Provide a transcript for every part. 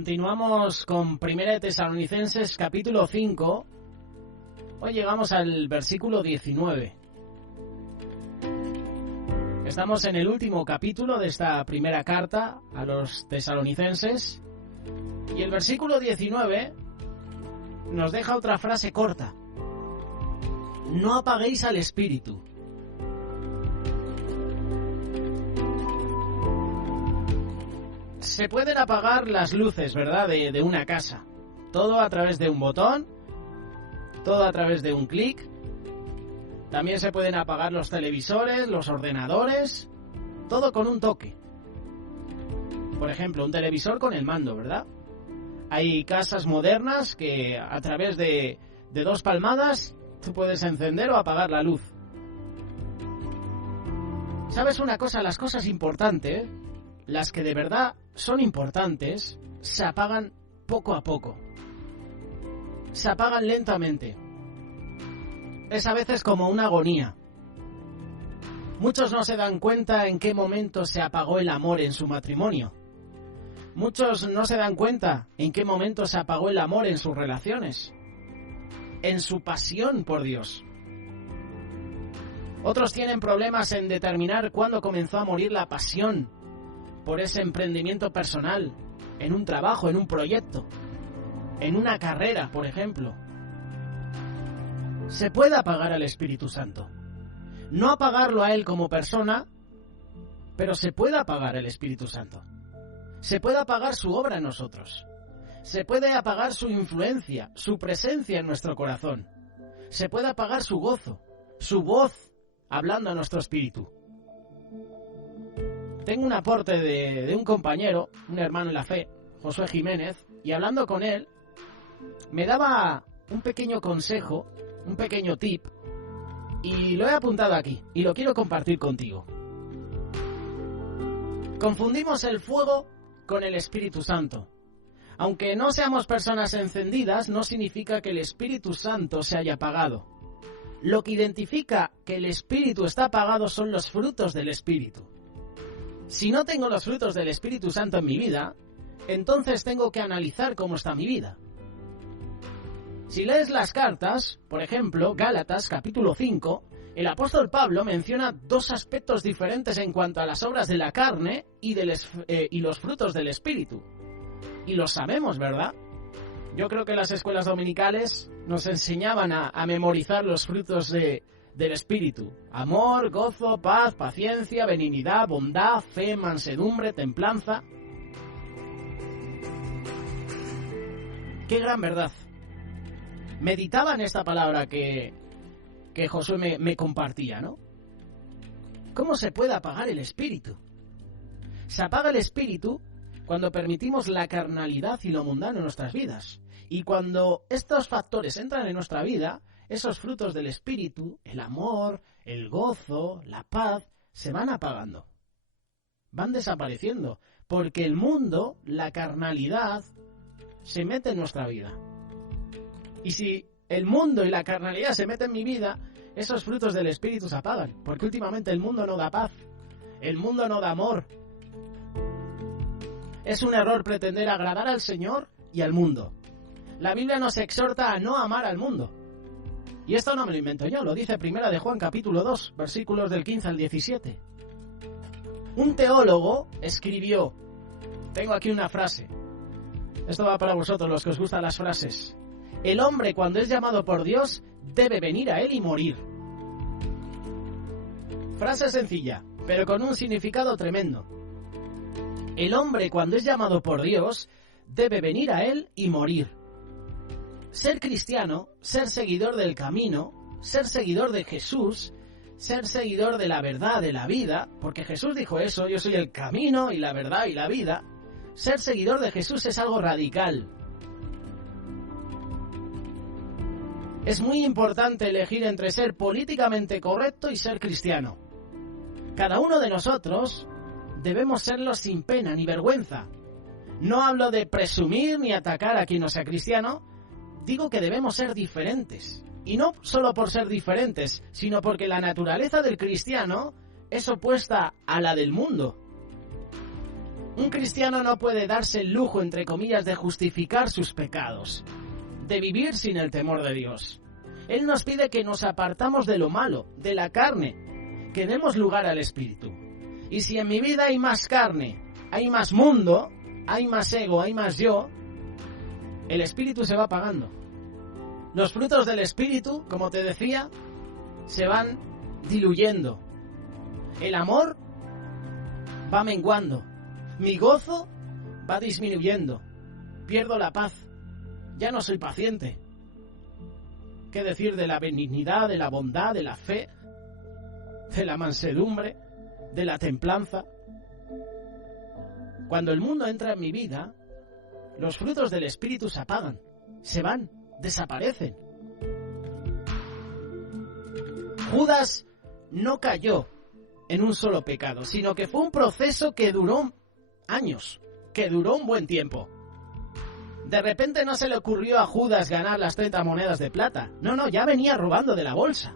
Continuamos con Primera de Tesalonicenses, capítulo 5. Hoy llegamos al versículo 19. Estamos en el último capítulo de esta primera carta a los tesalonicenses. Y el versículo 19 nos deja otra frase corta. No apaguéis al espíritu. Se pueden apagar las luces, ¿verdad?, de una casa. Todo a través de un botón, todo a través de un clic. También se pueden apagar los televisores, los ordenadores, todo con un toque. Por ejemplo, un televisor con el mando, ¿verdad? Hay casas modernas que a través de 2 palmadas tú puedes encender o apagar la luz. ¿Sabes una cosa? Las cosas importantes, las que de verdad son importantes, se apagan poco a poco. Se apagan lentamente. Es a veces como una agonía. Muchos no se dan cuenta en qué momento se apagó el amor en su matrimonio. Muchos no se dan cuenta en qué momento se apagó el amor en sus relaciones, en su pasión por Dios. Otros tienen problemas en determinar cuándo comenzó a morir la pasión por ese emprendimiento personal, en un trabajo, en un proyecto, en una carrera, por ejemplo. Se puede apagar al Espíritu Santo. No apagarlo a Él como persona, pero se puede apagar el Espíritu Santo. Se puede apagar su obra en nosotros. Se puede apagar su influencia, su presencia en nuestro corazón. Se puede apagar su gozo, su voz hablando a nuestro espíritu. Tengo un aporte de un compañero, un hermano en la fe, Josué Jiménez, y hablando con él, me daba un pequeño consejo, un pequeño tip, y lo he apuntado aquí, y lo quiero compartir contigo. Confundimos el fuego con el Espíritu Santo. Aunque no seamos personas encendidas, no significa que el Espíritu Santo se haya apagado. Lo que identifica que el Espíritu está apagado son los frutos del Espíritu. Si no tengo los frutos del Espíritu Santo en mi vida, entonces tengo que analizar cómo está mi vida. Si lees las cartas, por ejemplo, Gálatas capítulo 5, el apóstol Pablo menciona 2 aspectos diferentes en cuanto a las obras de la carne y los frutos del Espíritu. Y lo sabemos, ¿verdad? Yo creo que las escuelas dominicales nos enseñaban a memorizar los frutos del Espíritu. Amor, gozo, paz, paciencia, benignidad, bondad, fe, mansedumbre, templanza. ¡Qué gran verdad! Meditaba en esta palabra que Josué me compartía, ¿no? ¿Cómo se puede apagar el espíritu? Se apaga el espíritu cuando permitimos la carnalidad y lo mundano en nuestras vidas. Y cuando estos factores entran en nuestra vida, esos frutos del espíritu, el amor, el gozo, la paz, se van apagando. Van desapareciendo. Porque el mundo, la carnalidad, se mete en nuestra vida. Y si el mundo y la carnalidad se meten en mi vida, esos frutos del Espíritu se apagan. Porque últimamente el mundo no da paz. El mundo no da amor. Es un error pretender agradar al Señor y al mundo. La Biblia nos exhorta a no amar al mundo. Y esto no me lo invento yo, lo dice Primera de Juan capítulo 2, versículos del 15 al 17. Un teólogo escribió, tengo aquí una frase. Esto va para vosotros, los que os gustan las frases. El hombre, cuando es llamado por Dios, debe venir a Él y morir. Frase sencilla, pero con un significado tremendo. El hombre, cuando es llamado por Dios, debe venir a Él y morir. Ser cristiano, ser seguidor del camino, ser seguidor de Jesús, ser seguidor de la verdad, de la vida, porque Jesús dijo eso, yo soy el camino y la verdad y la vida. Ser seguidor de Jesús es algo radical. Es muy importante elegir entre ser políticamente correcto y ser cristiano. Cada uno de nosotros debemos serlo sin pena ni vergüenza. No hablo de presumir ni atacar a quien no sea cristiano, digo que debemos ser diferentes. Y no solo por ser diferentes, sino porque la naturaleza del cristiano es opuesta a la del mundo. Un cristiano no puede darse el lujo, entre comillas, de justificar sus pecados, de vivir sin el temor de Dios. Él nos pide que nos apartamos de lo malo, de la carne, que demos lugar al Espíritu. Y si en mi vida hay más carne, hay más mundo, hay más ego, hay más yo, el Espíritu se va apagando. Los frutos del Espíritu, como te decía, se van diluyendo. El amor va menguando. Mi gozo va disminuyendo. Pierdo la paz. Ya no soy paciente. ¿Qué decir de la benignidad, de la bondad, de la fe, de la mansedumbre, de la templanza? Cuando el mundo entra en mi vida, los frutos del Espíritu se apagan, se van, desaparecen. Judas no cayó en un solo pecado, sino que fue un proceso que duró años, que duró un buen tiempo. De repente no se le ocurrió a Judas ganar las 30 monedas de plata. No, ya venía robando de la bolsa.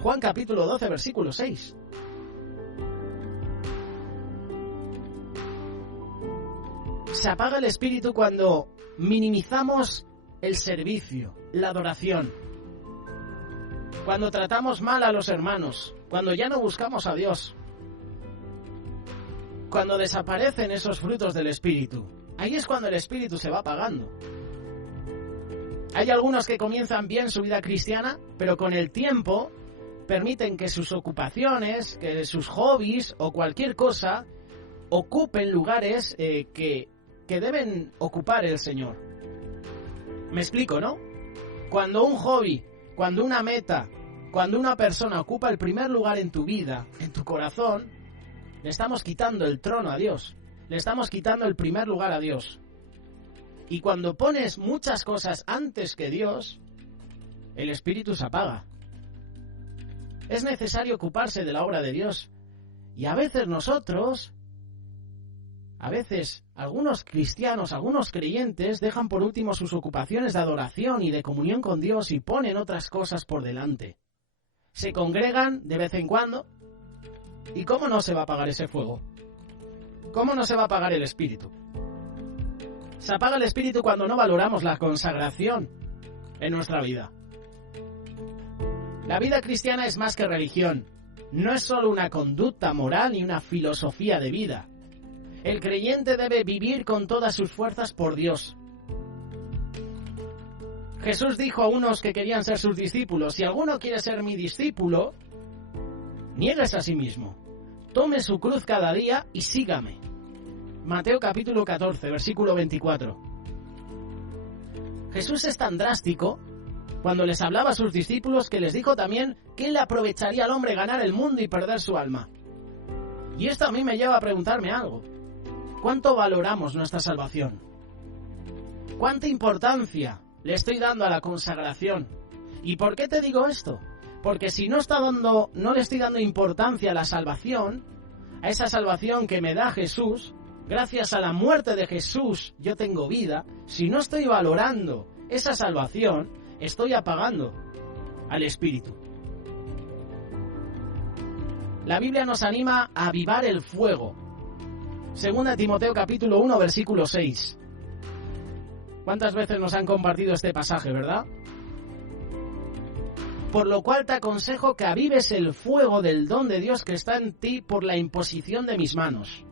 Juan capítulo 12, versículo 6. Se apaga el Espíritu cuando minimizamos el servicio, la adoración. Cuando tratamos mal a los hermanos, cuando ya no buscamos a Dios. Cuando desaparecen esos frutos del Espíritu. Ahí es cuando el Espíritu se va apagando. Hay algunos que comienzan bien su vida cristiana, pero con el tiempo permiten que sus ocupaciones, que sus hobbies o cualquier cosa ocupen lugares que deben ocupar el Señor. Me explico, ¿no? Cuando un hobby, cuando una meta, cuando una persona ocupa el primer lugar en tu vida, en tu corazón, le estamos quitando el trono a Dios. Le estamos quitando el primer lugar a Dios. Y cuando pones muchas cosas antes que Dios, el Espíritu se apaga. Es necesario ocuparse de la obra de Dios. Y a veces algunos cristianos, algunos creyentes dejan por último sus ocupaciones de adoración y de comunión con Dios y ponen otras cosas por delante. Se congregan de vez en cuando. ¿Y cómo no se va a apagar ese fuego? ¿Cómo no se va a apagar el Espíritu? Se apaga el Espíritu cuando no valoramos la consagración en nuestra vida. La vida cristiana es más que religión. No es solo una conducta moral ni una filosofía de vida. El creyente debe vivir con todas sus fuerzas por Dios. Jesús dijo a unos que querían ser sus discípulos: si alguno quiere ser mi discípulo, niéguese a sí mismo. Tome su cruz cada día y sígame. Mateo capítulo 14, versículo 24. Jesús es tan drástico cuando les hablaba a sus discípulos que les dijo también que le aprovecharía al hombre ganar el mundo y perder su alma. Y esto a mí me lleva a preguntarme algo. ¿Cuánto valoramos nuestra salvación? ¿Cuánta importancia le estoy dando a la consagración? ¿Y por qué te digo esto? Porque si no le estoy dando importancia a la salvación, a esa salvación que me da Jesús, gracias a la muerte de Jesús yo tengo vida. Si no estoy valorando esa salvación, estoy apagando al Espíritu. La Biblia nos anima a avivar el fuego. 2 Timoteo capítulo 1, versículo 6. ¿Cuántas veces nos han compartido este pasaje, verdad? Por lo cual te aconsejo que avives el fuego del don de Dios que está en ti por la imposición de mis manos.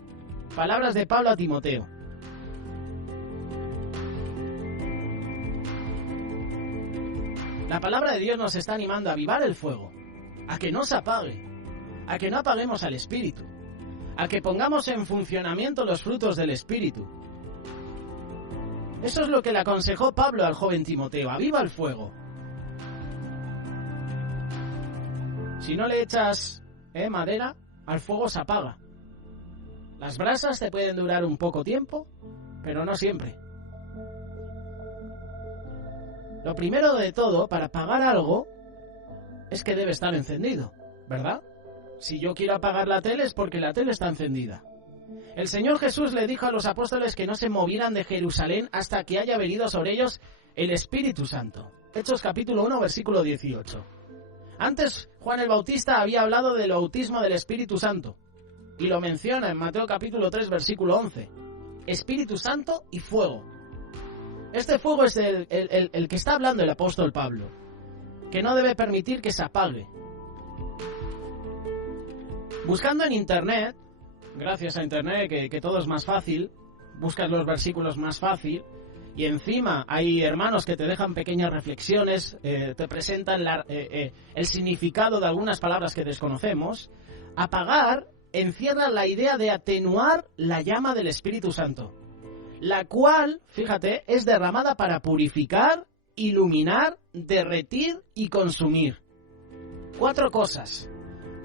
Palabras de Pablo a Timoteo. La palabra de Dios nos está animando a avivar el fuego, a que no se apague, a que no apaguemos al Espíritu, a que pongamos en funcionamiento los frutos del Espíritu. Eso es lo que le aconsejó Pablo al joven Timoteo: aviva el fuego. Si no le echas madera, al fuego se apaga. Las brasas te pueden durar un poco tiempo, pero no siempre. Lo primero de todo, para apagar algo, es que debe estar encendido, ¿verdad? Si yo quiero apagar la tele es porque la tele está encendida. El Señor Jesús le dijo a los apóstoles que no se movieran de Jerusalén hasta que haya venido sobre ellos el Espíritu Santo. Hechos capítulo 1, versículo 18. Antes, Juan el Bautista había hablado del bautismo del Espíritu Santo. y lo menciona en Mateo capítulo 3, versículo 11. Espíritu Santo y fuego. Este fuego es el que está hablando el apóstol Pablo, que no debe permitir que se apague. Buscando en Internet, gracias a Internet, que todo es más fácil, buscas los versículos más fácil, y encima hay hermanos que te dejan pequeñas reflexiones, te presentan el significado de algunas palabras que desconocemos. Apagar encierra la idea de atenuar la llama del Espíritu Santo, la cual, fíjate, es derramada para purificar, iluminar, derretir y consumir. 4 cosas: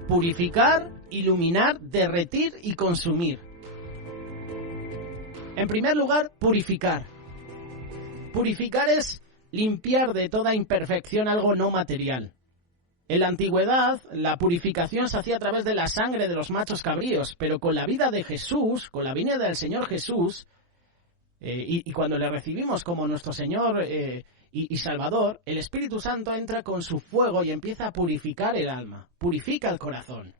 purificar, iluminar, derretir y consumir. En primer lugar, purificar. Purificar es limpiar de toda imperfección algo no material. En la antigüedad, la purificación se hacía a través de la sangre de los machos cabríos, pero con la vida de Jesús, con la venida del Señor Jesús, y cuando le recibimos como nuestro Señor y Salvador, el Espíritu Santo entra con su fuego y empieza a purificar el alma, purifica el corazón.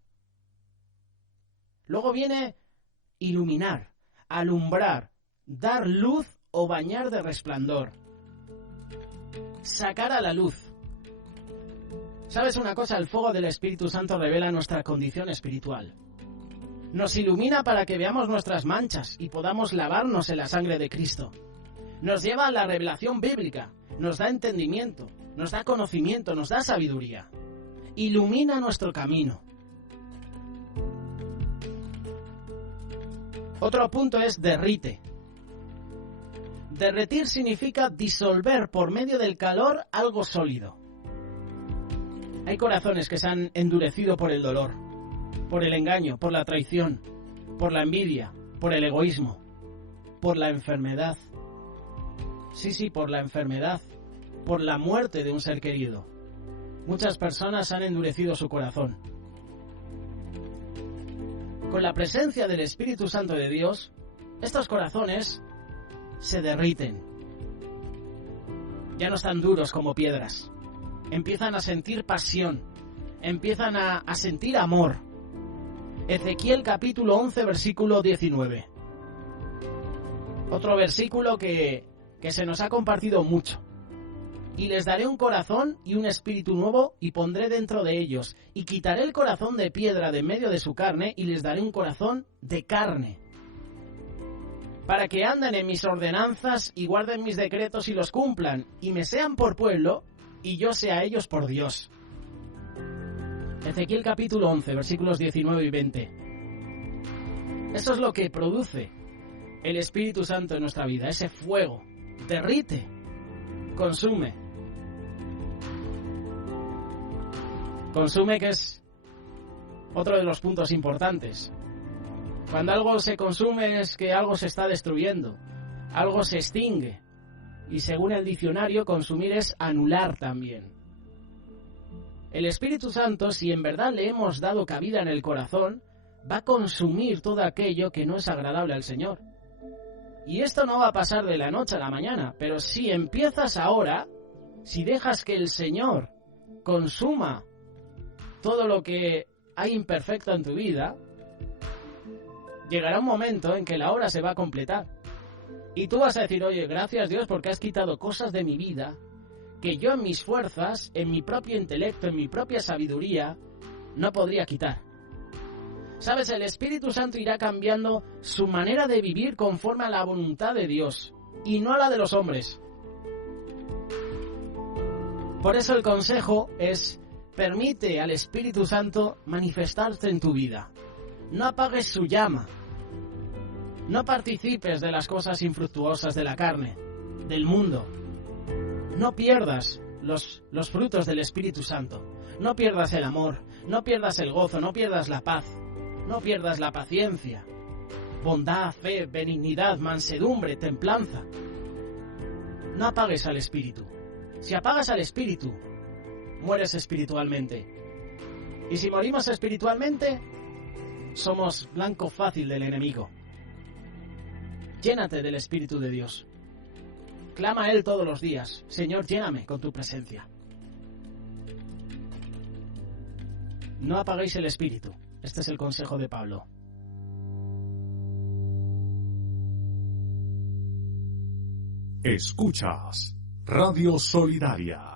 Luego viene iluminar, alumbrar, dar luz o bañar de resplandor, sacar a la luz. ¿Sabes una cosa? El fuego del Espíritu Santo revela nuestra condición espiritual. Nos ilumina para que veamos nuestras manchas y podamos lavarnos en la sangre de Cristo. Nos lleva a la revelación bíblica, nos da entendimiento, nos da conocimiento, nos da sabiduría. Ilumina nuestro camino. Otro punto es derrite. Derretir significa disolver por medio del calor algo sólido. Hay corazones que se han endurecido por el dolor, por el engaño, por la traición, por la envidia, por el egoísmo, por la enfermedad. Sí, por la enfermedad, por la muerte de un ser querido. Muchas personas han endurecido su corazón. Con la presencia del Espíritu Santo de Dios, estos corazones se derriten. Ya no están duros como piedras. Empiezan a sentir pasión, empiezan a sentir amor. Ezequiel capítulo 11, versículo 19. Otro versículo que se nos ha compartido mucho. Y les daré un corazón y un espíritu nuevo, y pondré dentro de ellos, y quitaré el corazón de piedra de en medio de su carne, y les daré un corazón de carne, para que anden en mis ordenanzas y guarden mis decretos y los cumplan, y me sean por pueblo, y yo sea ellos por Dios. Ezequiel capítulo 11, versículos 19 y 20. Eso es lo que produce el Espíritu Santo en nuestra vida, ese fuego. Derrite, consume. Consume, que es otro de los puntos importantes. Cuando algo se consume es que algo se está destruyendo, algo se extingue. Y según el diccionario, consumir es anular también. El Espíritu Santo, si en verdad le hemos dado cabida en el corazón, va a consumir todo aquello que no es agradable al Señor. Y esto no va a pasar de la noche a la mañana, pero si empiezas ahora, si dejas que el Señor consuma todo lo que hay imperfecto en tu vida, llegará un momento en que la obra se va a completar. Y tú vas a decir: oye, gracias Dios porque has quitado cosas de mi vida que yo en mis fuerzas, en mi propio intelecto, en mi propia sabiduría, no podría quitar. ¿Sabes? El Espíritu Santo irá cambiando su manera de vivir conforme a la voluntad de Dios y no a la de los hombres. Por eso el consejo es: permite al Espíritu Santo manifestarse en tu vida. No apagues su llama. No participes de las cosas infructuosas de la carne, del mundo. No pierdas los frutos del Espíritu Santo. No pierdas el amor, no pierdas el gozo, no pierdas la paz, no pierdas la paciencia, bondad, fe, benignidad, mansedumbre, templanza. No apagues al Espíritu. Si apagas al Espíritu, mueres espiritualmente. Y si morimos espiritualmente, somos blanco fácil del enemigo. Llénate del Espíritu de Dios. Clama a Él todos los días: Señor, lléname con tu presencia. No apaguéis el Espíritu. Este es el consejo de Pablo. Escuchas Radio Solidaria.